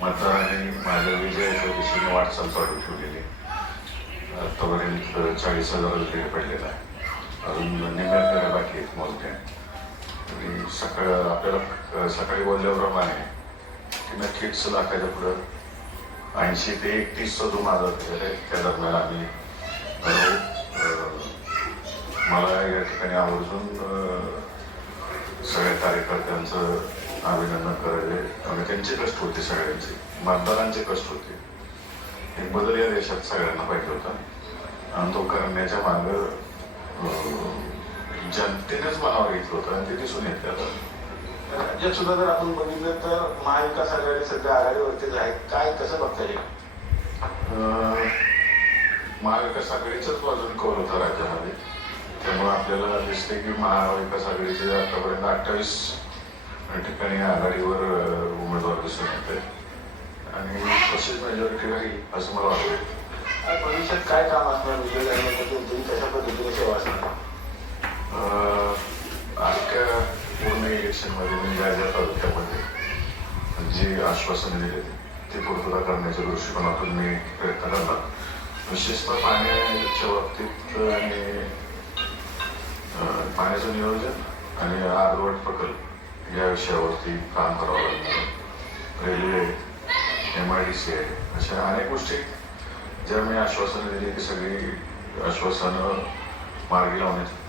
मतदारांनी माझ्या विजयाच्या दिशेने वाटचाल चालू ठेवलेली आत्तापर्यंत चाळीस हजार लीड पडलेला आहे अजून निम्म्या फेऱ्या बाकी आहेत मोजक्या आणि सकाळ आपल्याला सकाळी बोलल्याप्रमाणे की नक्कीच लाखाच्या पुढं ऐंशी ते एकतीसचा जो माझा आहे त्या दरम्यान आम्ही मला या ठिकाणी आवर्जून सगळ्या कार्यकर्त्यांचं अभिनंदन करायचे आणि त्यांचे कष्ट होते सगळ्यांचे. मतदारांचे कष्ट होते. एक बदल या देशात सगळ्यांना पाहिजे होता. आणि तो करण्याच्या माग जनतेनेच मनावर घेतलं होतं आणि ते दिसून येते राज्यात सुद्धा जर आपण बघितलं तर महाविकास आघाडी सध्या आघाडीवरतीच आहे. काय कसं बघता येईल? महाविकास आघाडीचाच बाजून कौल होता राज्यामध्ये. त्यामुळे आपल्याला दिसते की महाविकास आघाडीचे आतापर्यंत अठ्ठावीस ठिकाणी आघाडीवर उमेदवार दिसून येते आणि तशीच मेजॉरिटी राहील असं मला वाटतं. भविष्यात काय काम असणार विजय कशा पद्धतीने सेवा असणार? अख्ख्या पूर्ण इलेक्शनमध्ये मी ज्या ज्या तालुक्यामध्ये जी आश्वासनं दिली ती पूर्तता करण्याच्या दृष्टिकोनातून मी प्रयत्न करणार. विशेषतः पाण्याच्या बाबतीत आणि पाण्याचं नियोजन आणि अर्धवट प्रकल्प या विषयावरती काम करावं लागतं railway M I D C आहे अशा अनेक गोष्टी. ज्या मी आश्वासनं दिली ती सगळी आश्वासनं मार्गी लावण्यात